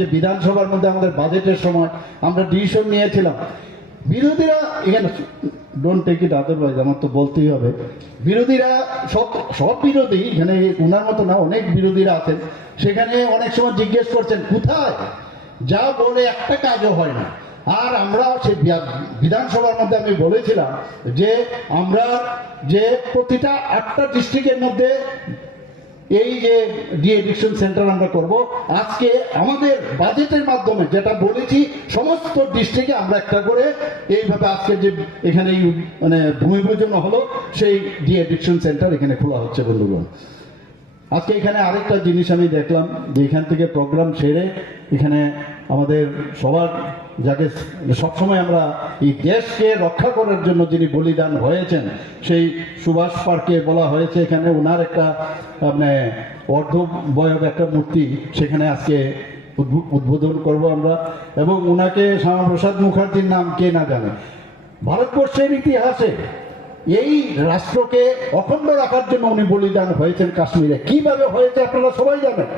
যে বিধানসভার মধ্যে আমাদের বাজেটের সময় আমরা ডিসিশন নিয়েছিলাম, বিরোধীরা এখানে ডোন্ট টেক ইট আদারওয়াইজ, আমার তো বলতেই হবে, বিরোধীরা সব সব বিরোধী এখানে ওনার মতো না, অনেক বিরোধীরা আছেন, সেখানে অনেক সময় জিজ্ঞেস করছেন কোথায়, যা বলে একটা কাজও হয় না। আর আমরা সেই বিধানসভার মধ্যে আমি বলেছিলাম যে আমরা যে প্রতিটা 8টা ডিস্ট্রিক্টের মধ্যে এই যে ডি এডিকশন সেন্টার আমরা করব, আজকে আমাদের বাজেটের মাধ্যমে যেটা বলেছি সমস্ত ডিস্ট্রিক্টে আমরা একটা করে এইভাবে আজকে যে এখানে মানে ভূমি পূজন হলো সেই ডি এডিকশন সেন্টার এখানে খোলা হচ্ছে। বন্ধুগণ, আজকে এখানে আরেকটা জিনিস আমি দেখলাম যে এখান থেকে প্রোগ্রাম সেরে এখানে আমাদের সবার যাকে সবসময় আমরা এই দেশকে রক্ষা করার জন্য যিনি বলিদান হয়েছেন সেই সুভাষ পার্কে বলা হয়েছে, এখানে ওনার একটা মানে অর্ধবয়ব একটা মূর্তি সেখানে আজকে উদ্বোধন করব আমরা। এবং ওনাকে শ্যামাপ্রসাদ মুখার্জির নাম কে না জানে, ভারতবর্ষের ইতিহাসে এই রাষ্ট্রকে অখণ্ড রাখার জন্য উনি বলিদান হয়েছেন কাশ্মীরে। কিভাবে হয়েছে আপনারা সবাই জানেন।